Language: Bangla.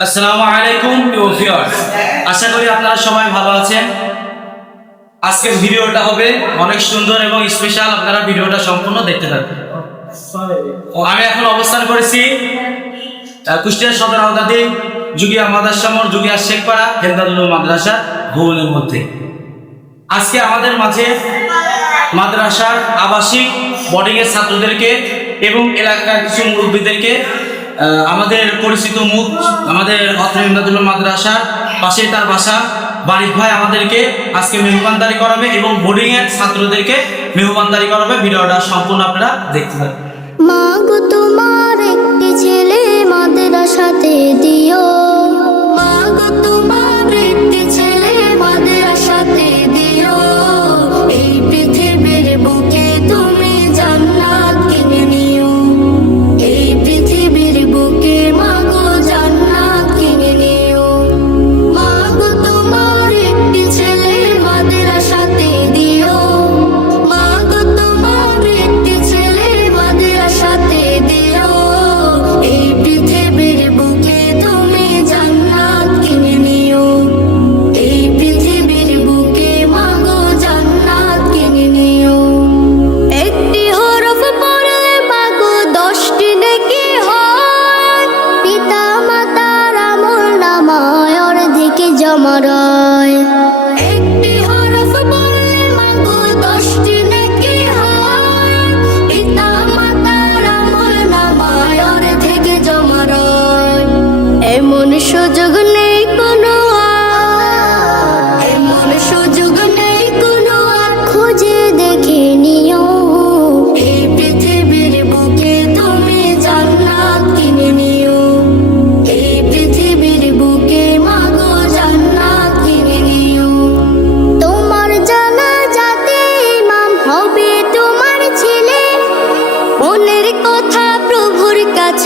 আসসালামু আলাইকুম ভিউয়ার্স আশা করি আপনারা সবাই ভালো আছেন। আজকের ভিডিওটা হবে অনেক সুন্দর এবং স্পেশাল আপনারা ভিডিওটা সম্পূর্ণ দেখতে থাকবেন আমি এখন অবস্থান করেছি কুষ্টিয়া সদর আওতাদি যুগিয়া মাদ্রাসা মোড় যুগিয়া শেখপাড়া হেলদাদুল মাদ্রাসা ভুবনের মধ্যে। আজকে আমাদের মাঝে মাদ্রাসার আবাসিক বোর্ডিং এর ছাত্রদেরকে এবং এলাকার কিছু মুরব্বীদেরকে আমাদের পরিচিত মুখ, আমাদের অত্র ইমদাদুল্লাহ মাদ্রাসার পাশে তার বাসা বাড়ির ভাই আমাদেরকে আজকে মেহমানদারি করাবে এবং বোর্ডিং এর ছাত্রদেরকে মেহমানদারি করাবে। ভিডিওটা সম্পূর্ণ আপনারা দেখতে পাবেন। মা গো তোমার অর্ধেকে জমা রয় একটি হরফ পড়লে মাগো দশটি নেকি হয়? পিতা মাতার আমল নামায় অর্ধেকে জমা রয়। এমন সুযোগ